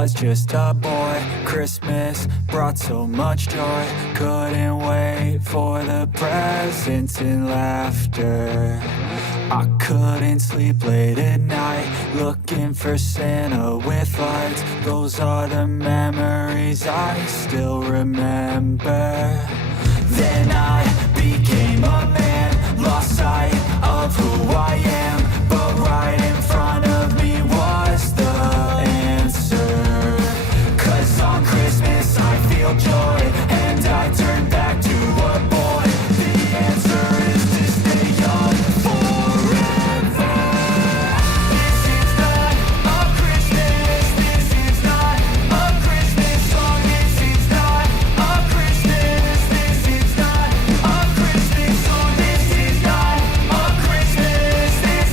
was just a boy. Christmas brought so much joy. Couldn't wait for the presents and laughter. I couldn't sleep late at night, looking for Santa with lights. Those are the memories I still remember. Then I became a man, lost sight of who I am. But right in front of me was the answer. 'Cause on Christmas I feel joy, and I turn back to a boy. The answer is to stay young forever. This is not a Christmas, this is not a Christmas song. This is not a Christmas, this is not a Christmas song. This is not a Christmas, this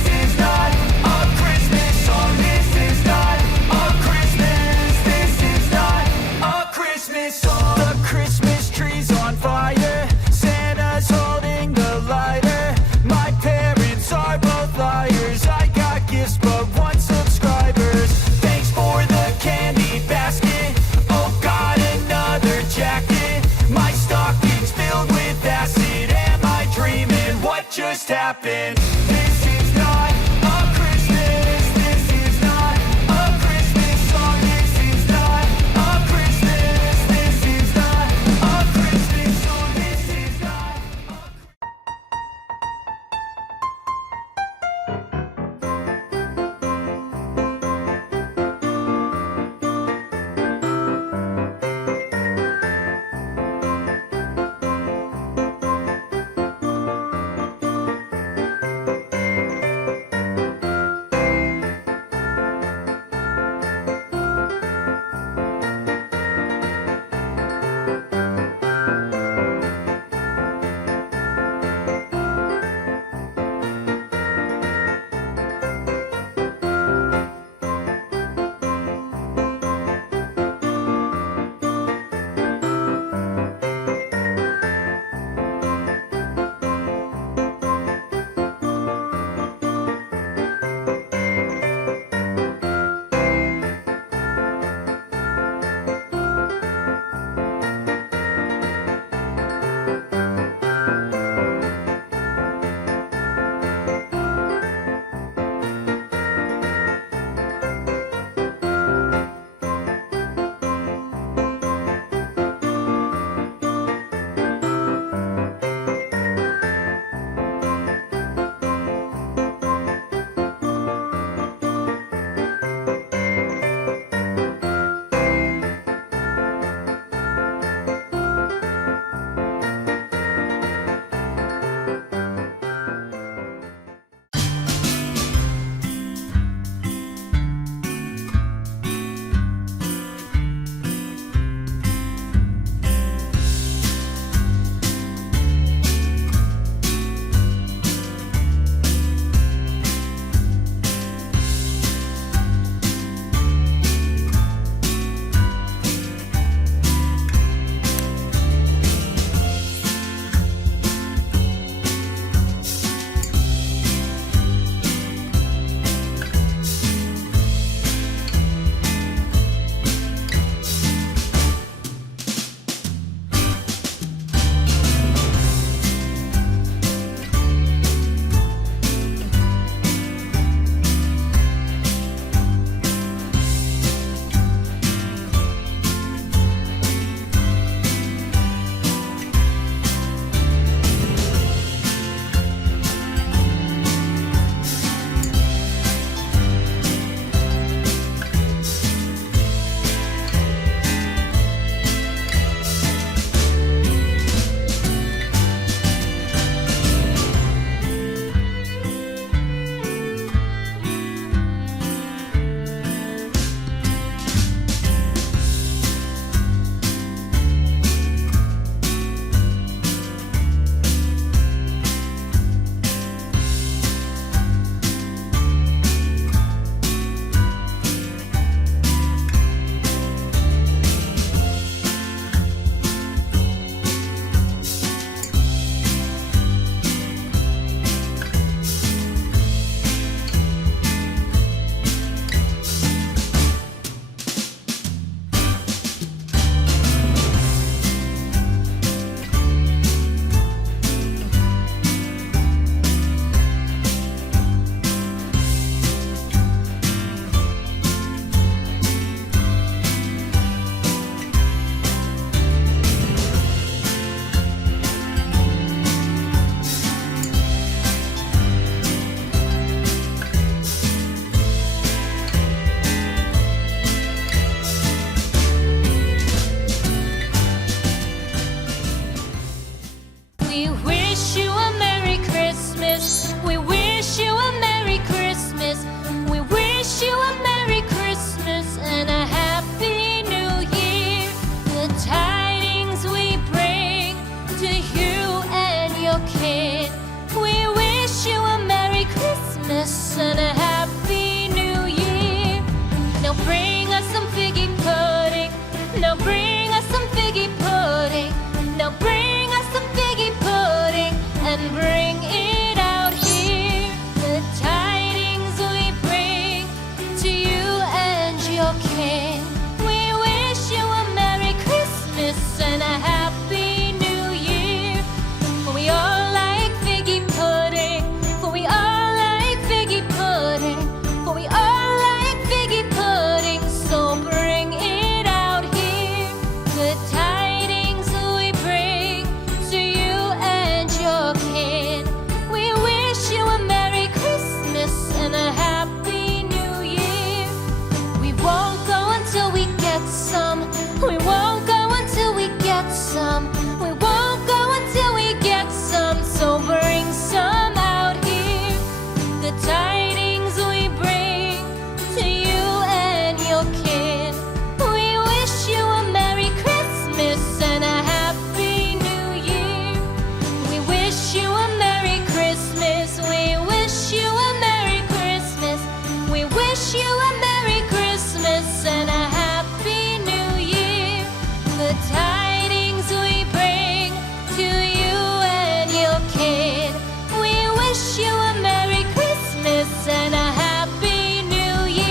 wish you a Merry Christmas and a Happy New Year. The tidings we bring to you and your kid. We wish you a Merry Christmas and a Happy New Year.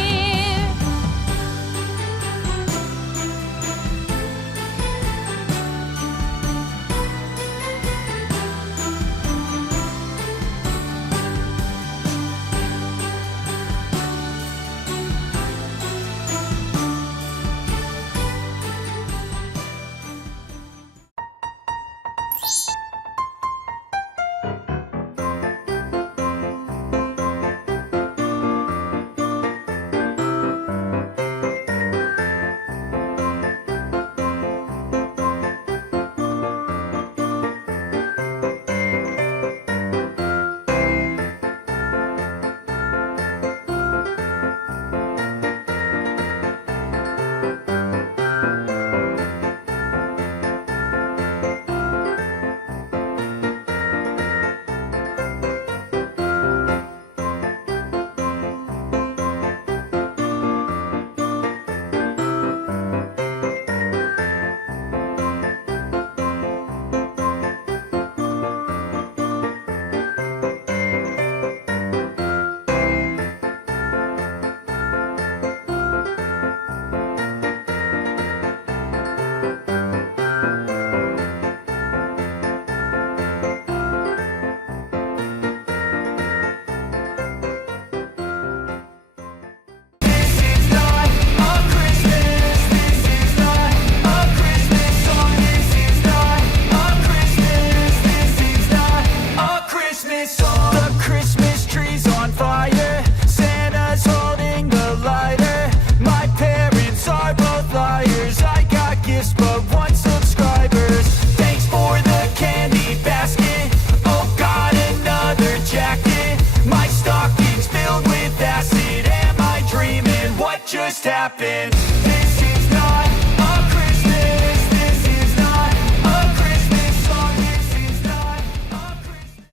The Christmas tree's on fire, Santa's holding the lighter. My parents are both liars, I got gifts but one subscribers. Thanks for the candy basket, oh got another jacket. My stocking's filled with acid, am I dreaming? What just happened?